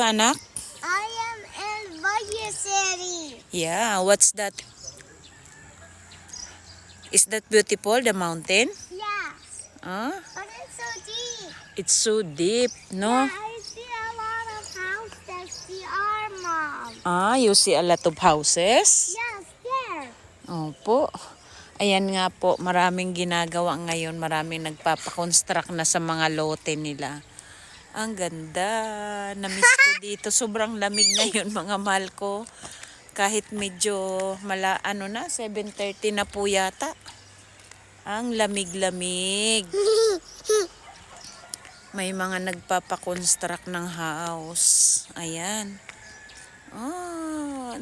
Anak? I am in Bayou City. Yeah, what's that? Is that beautiful, the mountain? Yes, Ah, but it's so deep. it's so deep, no? Yeah, I see a lot of houses. See our mom. Ah, you see a lot of houses? Yes, there. Opo. Ayan nga po, maraming ginagawa ngayon. Maraming nagpapakonstruct na sa mga lote nila. Ang ganda. Namiss ko dito. Sobrang lamig ngayon mga mahal ko. Kahit medyo ano na, 7:30 na po yata. Ang lamig-lamig. May mga nagpapakonstruct ng house. Ayan. Oh,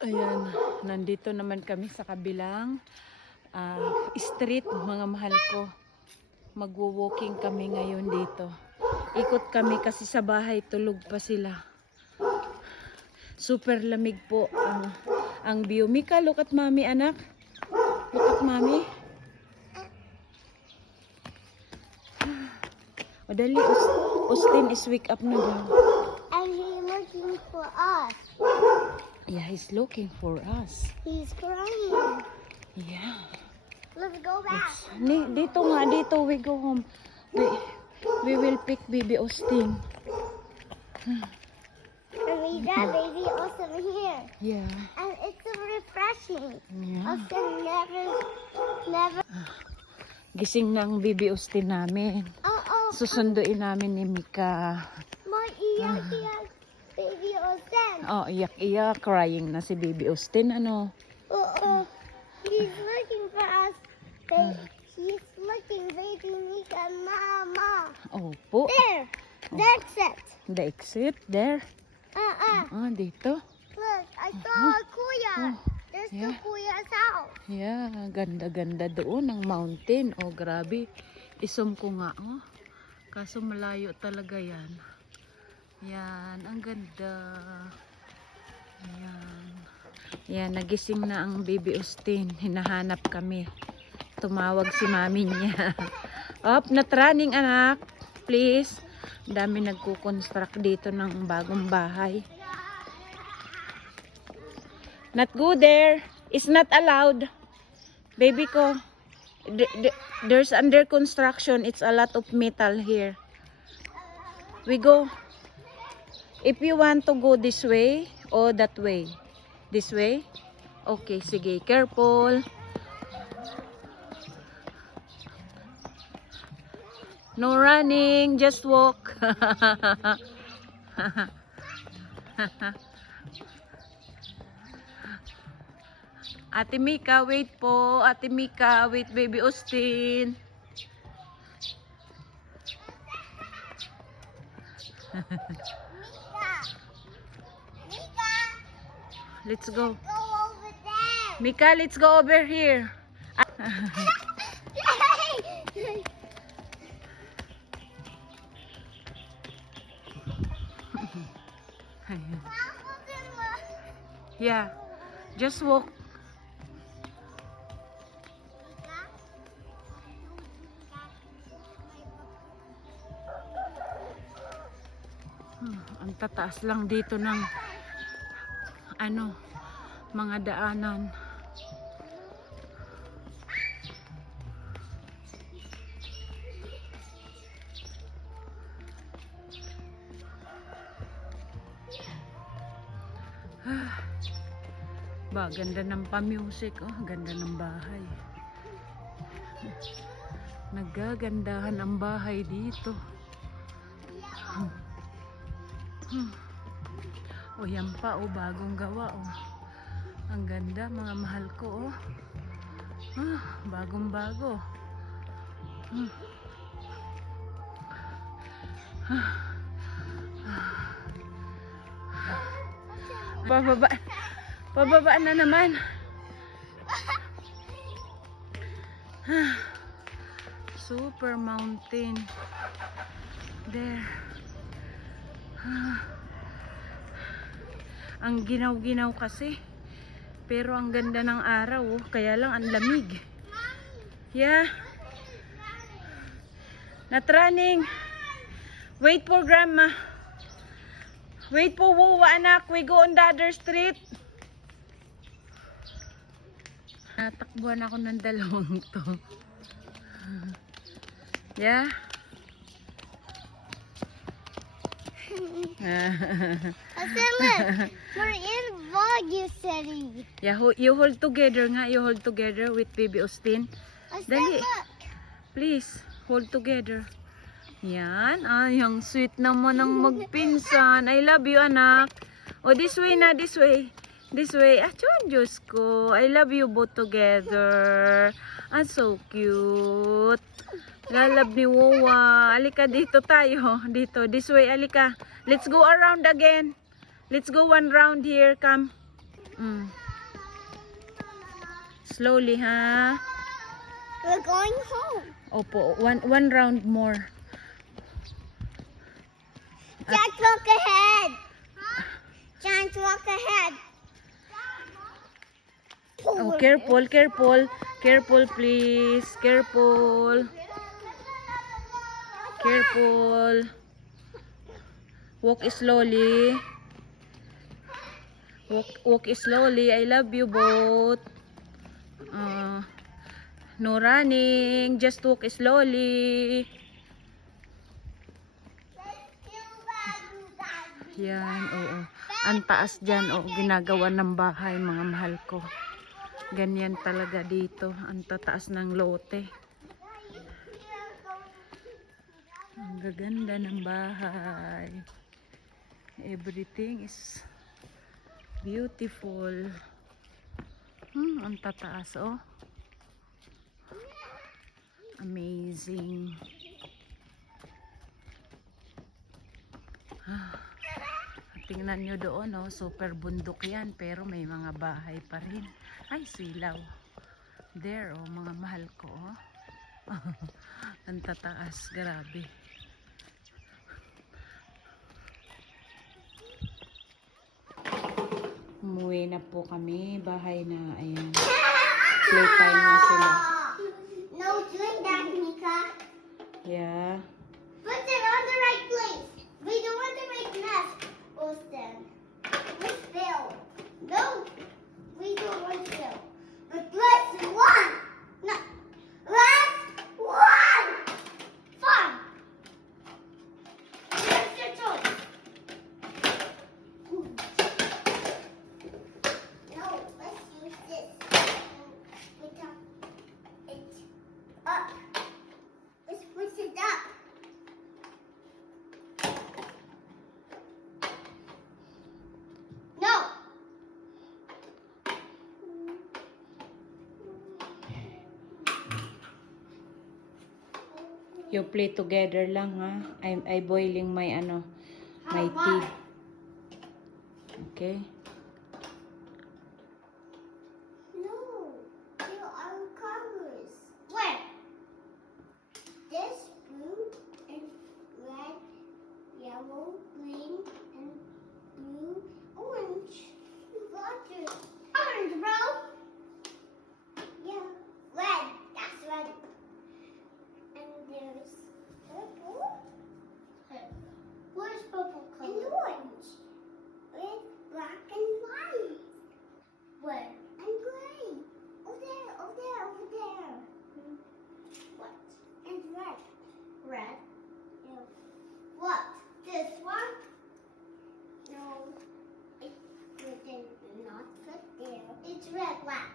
ayan. Nandito naman kami sa kabilang street, mga mahal ko. Magwo-walking kami ngayon dito. Ikot kami kasi sa bahay tulog pa sila. Super lamig po ang view. Mika, look at mommy, anak. Look at mommy. O dali, Austin is wake up na daw. And he's looking for us. Yeah, he's looking for us. He's crying. Yeah. Let's go back. Dito nga, dito we go home. We will pick baby Austin. And we got baby Austin here. Yeah. And it's so refreshing. Yeah. Austin never. Gising na ang baby Austin namin. Oh, Susunduin namin ni Mika. my iyak, baby Austin. Oh, iyak-iyak. Crying na si baby Austin. Ano? He's looking for us. He's looking, baby Mika, mama. Opo. There. That's it. The exit there. Dito. Look, I saw a kuya. There's yeah. the kuya's house. Yeah, ganda-ganda doon ang mountain. Oh, grabe. Isom ko nga, oh. Kaso malayo talaga yan. Yan, ang ganda. Yan. Yan, nagising na ang baby Austin. Hinahanap kami. Tumawag si mami niya. Op, not running anak. Please. Dami nagkukonstruct dito ng bagong bahay. Not go there. It's not allowed. Baby ko. There's under construction. It's a lot of metal here. We go. If you want to go this way or that way. This way? Okay, sige. Careful. No running. Just walk. Ate Mika, wait po. Ate Mika, wait baby Austin. Mika, Let's go. go over there. Mika, let's go over here. Yeah. Just walk. Ang tataas lang dito ng mga daanan. Ba, ganda ng pa-music, oh, ganda ng bahay. Nagagandahan ang bahay dito. Oh, yan pa, oh, bagong gawa, oh. Ang ganda, mga mahal ko, oh. Bagong bago. Pababa na naman. Super mountain. There. Ang ginaw-ginaw kasi. Pero ang ganda ng araw, oh. Kaya lang ang lamig. Yeah. Not running. Wait for grandma. Wait po, Wuwa, anak. We go on the other street. Natakbuhan ako ng dalawang to. Yeah. I said, look, we're in Baguio City. Yeah, you hold together nga. You hold together with Baby Austin. I said, Dali. look. Please, hold together. Yan. Ay, ang sweet naman ng magpinsan. I love you, anak. Oh, this way na, this way. This way. Ah, Diyos ko. I love you both together. Ah, so cute. Lalab ni Wawa. Alika, dito tayo. Dito, this way, alika. Let's go around again. Let's go one round here. Come. Slowly, ha? We're going home. Opo, one round more. Jack, walk ahead. Jack, walk ahead. Oh, careful, careful. Careful, please. Careful. Careful. Walk slowly. Walk slowly. I love you both. No running. Just walk slowly. Yan, oo. Ang taas dyan, oo. Ginagawa ng bahay, mga mahal ko. Ganyan talaga dito. Ang tataas ng lote. Ang gaganda ng bahay. Everything is beautiful. Ang tataas, oh. Amazing. Tingnan nyo doon, oh. Super bundok yan. Pero may mga bahay pa rin. Ay, silaw. There, oh. Mga mahal ko, oh. Ang tataas. Grabe. Umuwi na po kami. Bahay na. Ayan. Playtime na sila. No doing that, Mika. Yeah. Put it on the right place. We don't want to make mess, Austin. We spill. No, we don't want to. But last one. No, last one. Fun. Here's your choice. No, let's use this. Wait up. It's up. Let's push it up. No. You play together lang, ha. I boiling my my tea. Okay. No. There are colors. Where? This blue and red, yellow, green, and blue, orange. You got it. Orange, bro. Yeah. Red. That's red. And there's purple. Where's purple color? And orange. Red, black, and white. Where? And gray. Over there, over there, over there. What? And red. Red? Yeah. What? This one? No. It did not fit there. It's red, black.